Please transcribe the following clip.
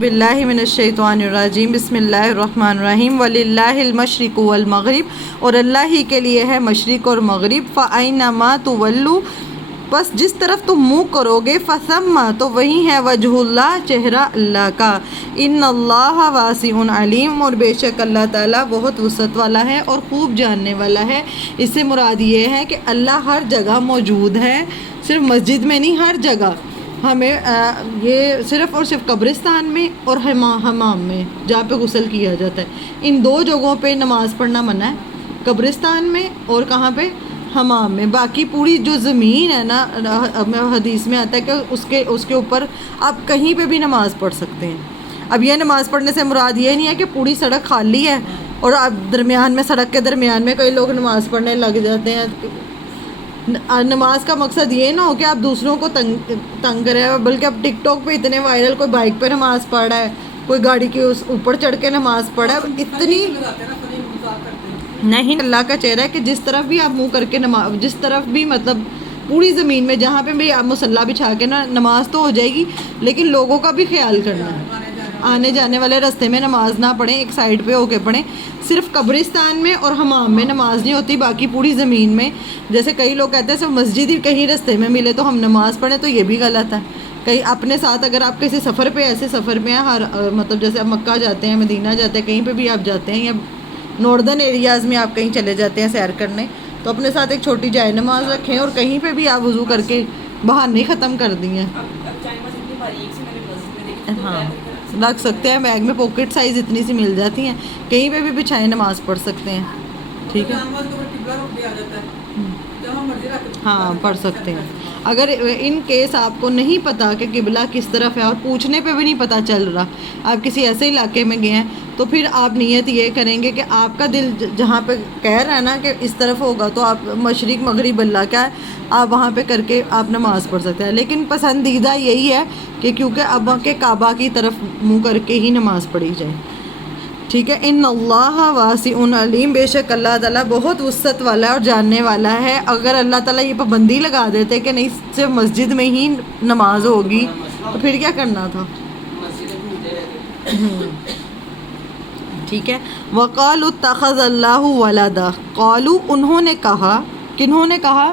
باللہ من الشیطان الرجیم بسم اللہ الرحمن الرحیم وللہ المشرق والمغرب اور اللہ ہی کے لیے ہے مشرق اور مغرب فأینما تولوا بس جس طرف تم منہ کرو گے فثم تو وہی ہے وجہ اللہ چہرہ اللہ کا ان اللہ واسع علیم اور بے شک اللہ تعالیٰ بہت وسعت والا ہے اور خوب جاننے والا ہے۔ اس سے مراد یہ ہے کہ اللہ ہر جگہ موجود ہے، صرف مسجد میں نہیں، ہر جگہ۔ ہمیں یہ صرف اور صرف قبرستان میں اور حمام میں جہاں پہ غسل کیا جاتا ہے، ان دو جگہوں پہ نماز پڑھنا منع ہے، قبرستان میں اور کہاں پہ؟ حمام میں۔ باقی پوری جو زمین ہے نا، حدیث میں آتا ہے کہ اس کے اوپر آپ کہیں پہ بھی نماز پڑھ سکتے ہیں۔ اب یہ نماز پڑھنے سے مراد یہ نہیں ہے کہ پوری سڑک خالی ہے اور اب درمیان میں، سڑک کے درمیان میں کئی لوگ نماز پڑھنے لگ جاتے ہیں۔ نماز کا مقصد یہ نہ ہو کہ آپ دوسروں کو تنگ کریں، بلکہ اب ٹک ٹاک پہ اتنے وائرل، کوئی بائک پہ نماز پڑھ رہا ہے، کوئی گاڑی کے اوپر چڑھ کے نماز پڑھ رہا ہے، اتنی نہیں۔ اللہ کا چہرہ ہے کہ جس طرف بھی آپ منہ کر کے نماز، جس طرف بھی مطلب پوری زمین میں جہاں پہ بھی آپ مصلی بچھا کے نا، نماز تو ہو جائے گی لیکن لوگوں کا بھی خیال کرنا ہے، آنے جانے والے راستے میں نماز نہ پڑھیں، ایک سائڈ پہ ہو کے پڑھیں۔ صرف قبرستان میں اور حمام میں نماز نہیں ہوتی، باقی پوری زمین میں۔ جیسے کئی لوگ کہتے ہیں صرف مسجد ہی کہیں راستے میں ملے تو ہم نماز پڑھیں، تو یہ بھی غلط ہے۔ کہیں اپنے ساتھ اگر آپ کسی سفر پہ، ایسے سفر پہ ہیں، مطلب جیسے آپ مکہ جاتے ہیں، مدینہ جاتے ہیں، کہیں پہ بھی آپ جاتے ہیں، یا ناردرن ایریاز میں آپ کہیں چلے جاتے ہیں سیر کرنے، تو اپنے ساتھ ایک چھوٹی جائے نماز رکھیں، اور کہیں پہ بھی آپ وضو کر کے بہانے ختم کر دیے ہاں رکھ سکتے ہیں، بیگ میں پاکٹ سائز اتنی سی مل جاتی ہیں، کہیں پہ بھی بچھائیں نماز پڑھ سکتے ہیں، ٹھیک ہے، ہاں پڑھ سکتے ہیں۔ اگر ان کیس آپ کو نہیں پتا کہ قبلہ کس طرف ہے، اور پوچھنے پہ بھی نہیں پتہ چل رہا، آپ کسی ایسے علاقے میں گئے ہیں، تو پھر آپ نیت یہ کریں گے کہ آپ کا دل جہاں پہ کہہ رہا ہے نا کہ اس طرف ہوگا، تو آپ مشرق مغرب اللہ کا ہے، آپ وہاں پہ کر کے آپ نماز پڑھ سکتے ہیں۔ لیکن پسندیدہ یہی ہے کہ کیونکہ اب کے کعبہ کی طرف منہ کر کے ہی نماز پڑھی جائے، ٹھیک ہے۔ ان اللہ واسع علیم، بے شک اللہ تعالیٰ بہت وسعت والا ہے اور جاننے والا ہے۔ اگر اللہ تعالیٰ یہ پابندی لگا دیتے کہ نہیں صرف مسجد میں ہی نماز ہوگی، تو پھر کیا کرنا تھا؟ ٹھیک ہے۔ وقالوا اتخذ اللہ ولدا، قالوا انہوں نے کہا، کنہوں نے کہا؟